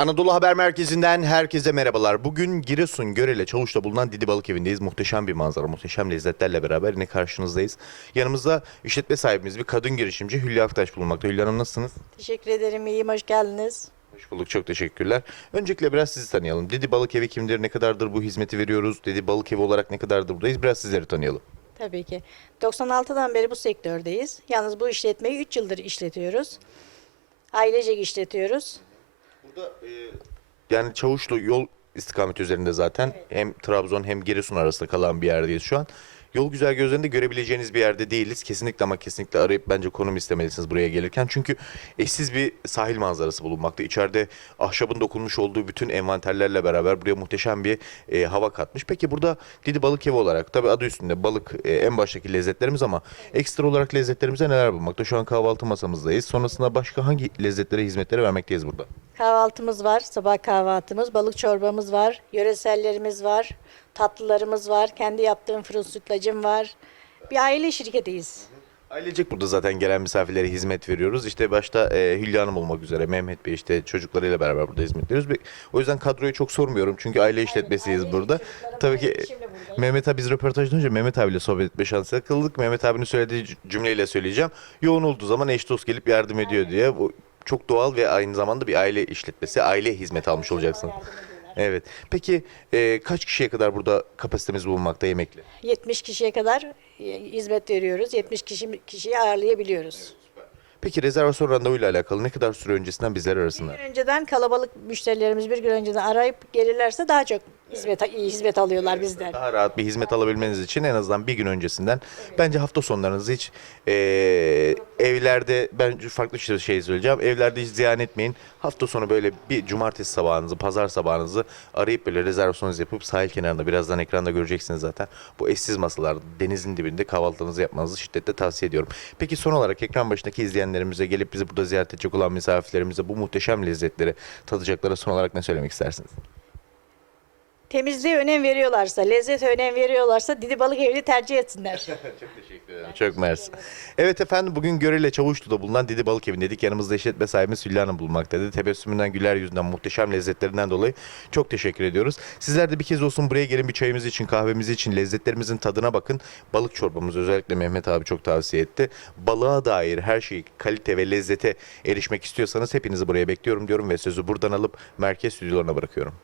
Anadolu Haber Merkezi'nden herkese merhabalar. Bugün Giresun Görele Çavuş'ta bulunan Didi Balık Evi'ndeyiz. Muhteşem bir manzara, muhteşem lezzetlerle beraber yine karşınızdayız. Yanımızda işletme sahibimiz bir kadın girişimci Hülya Aktaş bulunmakta. Hülya Hanım nasılsınız? Teşekkür ederim. İyiyim. Hoş geldiniz. Hoş bulduk, çok teşekkürler. Öncelikle biraz sizi tanıyalım. Didi Balık Evi kimdir, ne kadardır bu hizmeti veriyoruz? Didi Balık Evi olarak ne kadardır buradayız? Biraz sizleri tanıyalım. Tabii ki. 96'dan beri bu sektördeyiz. Yalnız bu işletmeyi 3 yıldır işletiyoruz. Ailecek işletiyoruz. Burada e, yani Çavuşlu yol istikameti üzerinde zaten hem Trabzon hem Giresun arasında kalan bir yerdeyiz şu an. Yol güzel gözlerinde görebileceğiniz bir yerde değiliz. Kesinlikle ama kesinlikle arayıp bence konum istemelisiniz buraya gelirken. Çünkü eşsiz bir sahil manzarası bulunmakta. İçeride ahşabın dokunmuş olduğu bütün envanterlerle beraber buraya muhteşem bir e, hava katmış. Peki burada Didi Balık Evi olarak tabi adı üstünde balık e, en baştaki lezzetlerimiz ama ekstra olarak lezzetlerimize neler bulunmakta? Şu an kahvaltı masamızdayız. Sonrasında başka hangi lezzetlere hizmetlere vermekteyiz burada? Kahvaltımız var. Sabah kahvaltımız. Balık çorbamız var. Yöresellerimiz var. Tatlılarımız var. Kendi yaptığım fırın sütlacım var. Bir aile şirketiyiz. Ailecek burada zaten gelen misafirlere hizmet veriyoruz. İşte başta e, Hülya Hanım olmak üzere Mehmet Bey işte çocuklarıyla beraber burada hizmet veriyoruz. Ve O yüzden kadroyu çok sormuyorum çünkü aile işletmesiyiz aile burada. Tabii ki. Mehmet abi biz röportajdan önce Mehmet abiyle sohbet etme şansı yakaladık. Mehmet abinin söylediği cümleyle söyleyeceğim. Yoğun olduğu zaman eş dost gelip yardım ediyor diye. Bu çok doğal ve aynı zamanda bir aile işletmesi, aile hizmet almış olacaksın. Evet. Peki e, kaç kişiye kadar burada kapasitemiz bulunmakta yemekli? 70 kişiye kadar e, hizmet veriyoruz. 70 kişi kişiyi ağırlayabiliyoruz. Peki rezervasyon randevuyla alakalı ne kadar süre öncesinden bizler arasında? Bir gün önceden kalabalık müşterilerimiz bir gün önceden arayıp gelirlerse daha çok hizmet iyi hizmet alıyorlar bizden. Daha rahat bir hizmet alabilmeniz için en azından bir gün öncesinden bence hafta sonlarınızı hiç eee, evlerde ben farklı bir şey söyleyeceğim. Evlerde hiç ziyan etmeyin. Hafta sonu böyle bir cumartesi sabahınızı, pazar sabahınızı arayıp böyle rezervasyonunuzu yapıp sahil kenarında birazdan ekranda göreceksiniz zaten. Bu eşsiz masalar denizin dibinde kahvaltınızı yapmanızı şiddetle tavsiye ediyorum. Peki son olarak ekran başındaki izleyenlerimize gelip bizi burada ziyaret edecek olan misafirlerimize bu muhteşem lezzetleri tadacaklara son olarak ne söylemek istersiniz? Temizliğe önem veriyorlarsa, lezzete önem veriyorlarsa Didi Balık Evi'ni tercih etsinler. Çok teşekkür ederim. Çok mersi. Evet efendim bugün Görele Çavuşlu'da bulunan Didi Balık Evi'ndeydik. Yanımızda işletme sahibimiz Hülya Hanım bulunmaktaydı. Tebessümünden, güler yüzünden, muhteşem lezzetlerinden dolayı çok teşekkür ediyoruz. Sizler de bir kez olsun buraya gelin bir çayımız için, kahvemiz için, lezzetlerimizin tadına bakın. Balık çorbamız özellikle Mehmet abi çok tavsiye etti. Balığa dair her şeyi kalite ve lezzete erişmek istiyorsanız hepinizi buraya bekliyorum diyorum ve sözü buradan alıp merkez stüdyolarına bırakıyorum.